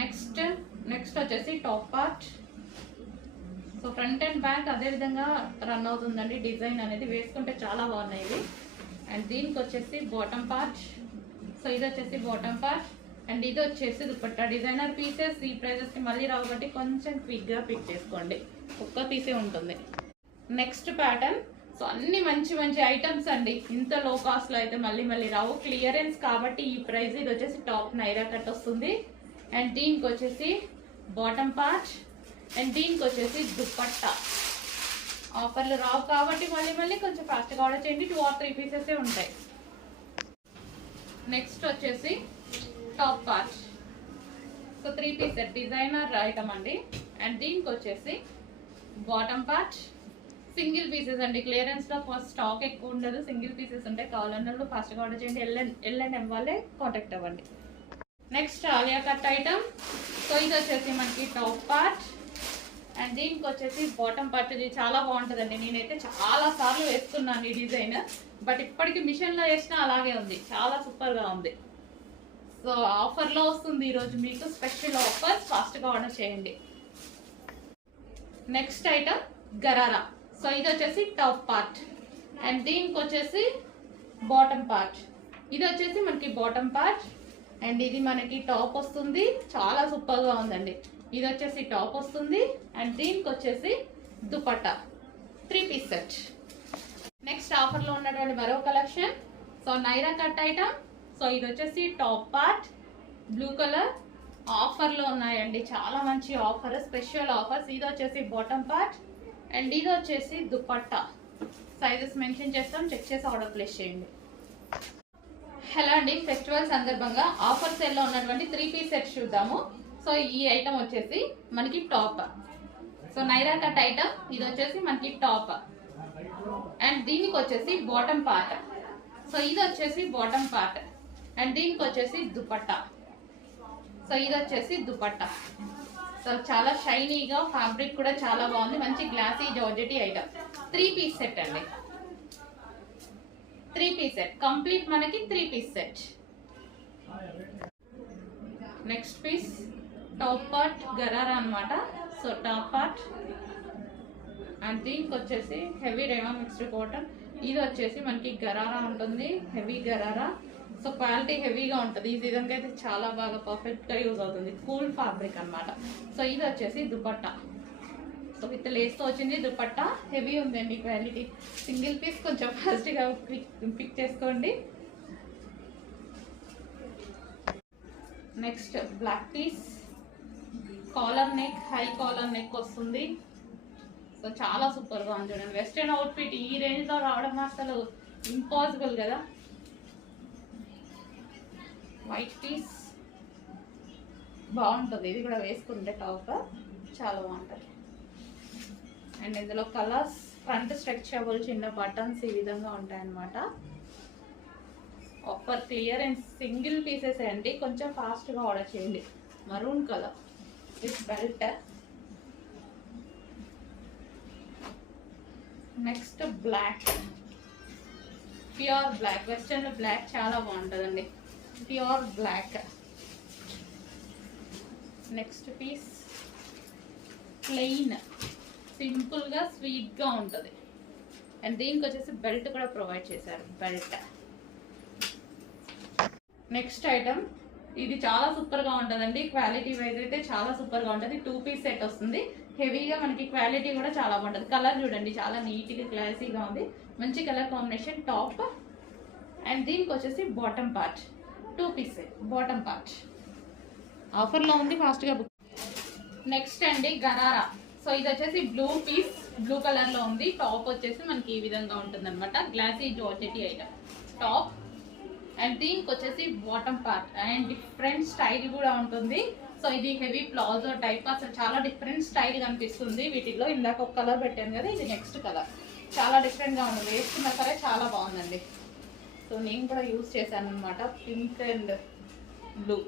Next వచ్చేసి top part. So front and back అదే విధంగా రన్ అవుతుందండి. డిజైన్ అనేది వేసుకుంటే చాలా బాగున్నాయి ఇవి. అండ్ దీనికి వచ్చేసి బాటమ్ పార్ట్. సో ఇది వచ్చేసి బాటమ్ పార్ట్ అండ్ ఇది వచ్చేసి దుపట్టా. డిజైనర్ పీసెస్ ఈ ప్రైజెస్కి మళ్ళీ రావు కాబట్టి కొంచెం క్విక్గా పిక్ చేసుకోండి, ఒక్క పీసే ఉంటుంది. Next pattern. సో అన్ని మంచి మంచి ఐటమ్స్ అండి, ఇంత లో కాస్ట్లో అయితే మళ్ళీ రావు. క్లియరెన్స్ కాబట్టి ఈ ప్రైస్. ఇది వచ్చేసి టాప్ నైరా కట్ వస్తుంది అండ్ దీనికి వచ్చేసి బాటమ్ పార్ట్ అండ్ దీనికి వచ్చేసి దుపట్టా. ఆఫర్లు రావు కాబట్టి మళ్ళీ కొంచెం ఫాస్ట్గా ఆర్డర్ చేయండి. 2 or 3 పీసెస్ ఉంటాయి. నెక్స్ట్ వచ్చేసి top part. So 3 piece set designer item అండి. అండ్ దీనికి వచ్చేసి బాటమ్ పార్ట్. సింగిల్ పీసెస్ అండి, క్లియరెన్స్లో ఫస్ట్ స్టాక్ ఎక్కువ ఉండదు, సింగిల్ పీసెస్ ఉంటాయి. కావాలన్నప్పుడు ఫాస్ట్గా ఆర్డర్ చేయండి. ఎల్&M వాళ్ళే కాంటాక్ట్ అవ్వండి. Next Alia cut item. So ఇది వచ్చేసి మనకి టాప్ పార్ట్ అండ్ దీనికి వచ్చేసి బాటమ్ పార్ట్. ఇది చాలా బాగుంటుందండి, నేనైతే చాలా సార్లు వేసుకున్నాను ఈ డిజైన్, బట్ ఇప్పటికి మిషన్లో వేసినా అలాగే ఉంది, చాలా సూపర్గా ఉంది. సో ఆఫర్లో వస్తుంది ఈరోజు మీకు, స్పెషల్ ఆఫర్స్, ఫాస్ట్గా ఆర్డర్ చేయండి. Next item gharara. సో ఇది వచ్చేసి టాప్ పార్ట్ అండ్ దీనికి వచ్చేసి బాటమ్ పార్ట్. ఇది వచ్చేసి మనకి బాటమ్ పార్ట్ అండ్ ఇది మనకి టాప్ వస్తుంది, చాలా సూపర్గా ఉందండి. ఇది వచ్చేసి టాప్ వస్తుంది అండ్ దీనికి వచ్చేసి దుపట్టా. 3 piece set. నెక్స్ట్ ఆఫర్లో ఉన్నటువంటి మరో collection. So Naira cut item. So ఇది వచ్చేసి టాప్ పార్ట్, బ్లూ కలర్. ఆఫర్లో ఉన్నాయండి, చాలా మంచి ఆఫర్, స్పెషల్ ఆఫర్స్. ఇది వచ్చేసి బాటమ్ పార్ట్ అండ్ ఇది వచ్చేసి దుపట్టా. సైజెస్ మెన్షన్ చేస్తాం, చెక్ చేసి ఆర్డర్ ప్లేస్ చేయండి. హలో అండి, ఫెస్టివల్ సందర్భంగా ఆఫర్ సేల్లో ఉన్నటువంటి 3 పీస్ సెట్ చూద్దాము. సో ఈ ఐటమ్ వచ్చేసి మనకి top. So Naira cut item. ఇది వచ్చేసి మనకి టాప్ అండ్ దీనికి వచ్చేసి బాటమ్ పార్ట్. సో ఇది వచ్చేసి బాటమ్ పార్ట్ అండ్ దీనికి వచ్చేసి దుపట్టా. సో ఇది వచ్చేసి దుపట్టా. సో చాలా షైనీగా, ఫ్యాబ్రిక్ కూడా చాలా బాగుంది, మంచి glossy georgette item. 3 piece set అండి, 3 పీస్ సెట్ కంప్లీట్ మనకి 3 piece set. Next piece top part gharara అనమాట. సో టాప్ పార్ట్ అండ్ దీనికి వచ్చేసి హెవీ రేమా మిక్స్డ్ కాటన్. ఇది వచ్చేసి మనకి గరారా ఉంటుంది, హెవీ గరారా. సో క్వాలిటీ హెవీగా ఉంటుంది. ఈ విధంగా అయితే చాలా బాగా పర్ఫెక్ట్గా యూజ్ అవుతుంది, కూల్ ఫ్యాబ్రిక్ అనమాట. సో ఇది వచ్చేసి దుపట్టా. సో విత్ లేస్తో వచ్చింది దుపట్టా, హెవీ ఉందండి క్వాలిటీ. సింగిల్ పీస్ కొంచెం ఫాస్ట్గా పిక్ చేసుకోండి. Next black piece, collar neck, high collar neck వస్తుంది. సో చాలా సూపర్గా ఉంది చూడండి. వెస్ట్రన్ అవుట్ఫిట్ ఈ రేంజ్లో రావడం అసలు ఇంపాసిబుల్ కదా. వైట్ పీస్ బాగుంటుంది, ఇది కూడా వేసుకుంటే టాప్ చాలా బాగుంటుంది. అండ్ ఇందులో కలర్స్, ఫ్రంట్ స్ట్రెచబుల్ చిన్న బటన్స్ ఈ విధంగా ఉంటాయన్నమాట. ఆఫర్ క్లియరెన్స్, సింగిల్ పీసెస్ అండి, కొంచెం ఫాస్ట్గా ఆర్డర్ చేయండి. Maroon colour with belt. Next black, pure black. Western black చాలా బాగుంటుందండి, pure black. Next piece plain, సింపుల్గా స్వీట్గా ఉంటుంది అండ్ దీనికి వచ్చేసి బెల్ట్ కూడా ప్రొవైడ్ చేశారు, బెల్ట్. నెక్స్ట్ ఐటమ్, ఇది చాలా సూపర్గా ఉంటుందండి, క్వాలిటీ వైజ్ అయితే చాలా సూపర్గా ఉంటుంది. 2 పీస్ సెట్ వస్తుంది, హెవీగా మనకి క్వాలిటీ కూడా చాలా బాగుంటుంది. కలర్ చూడండి, చాలా నీట్గా క్లాసీగా ఉంది, మంచి కలర్ కాంబినేషన్. టాప్ అండ్ దీనికి వచ్చేసి bottom part. 2 piece set bottom part ఆఫర్లో ఉంది, ఫాస్ట్గా బుక్. నెక్స్ట్ అండి గరారా. సో ఇది వచ్చేసి బ్లూ పీస్, బ్లూ కలర్లో ఉంది. టాప్ వచ్చేసి మనకి ఈ విధంగా ఉంటుంది అనమాట, glossy georgette item top and దీనికి వచ్చేసి bottom part. And different style కూడా ఉంటుంది. సో ఇది హెవీ ప్లాజో టైప్, అసలు చాలా డిఫరెంట్ స్టైల్ కనిపిస్తుంది వీటిలో. ఇందాక ఒక కలర్ పెట్టాను కదా, ఇది నెక్స్ట్ కలర్, చాలా డిఫరెంట్గా ఉంది, వేసుకున్నా సరే చాలా బాగుందండి. సో నేను కూడా యూజ్ చేశాను అనమాట, పింక్ అండ్ బ్లూ.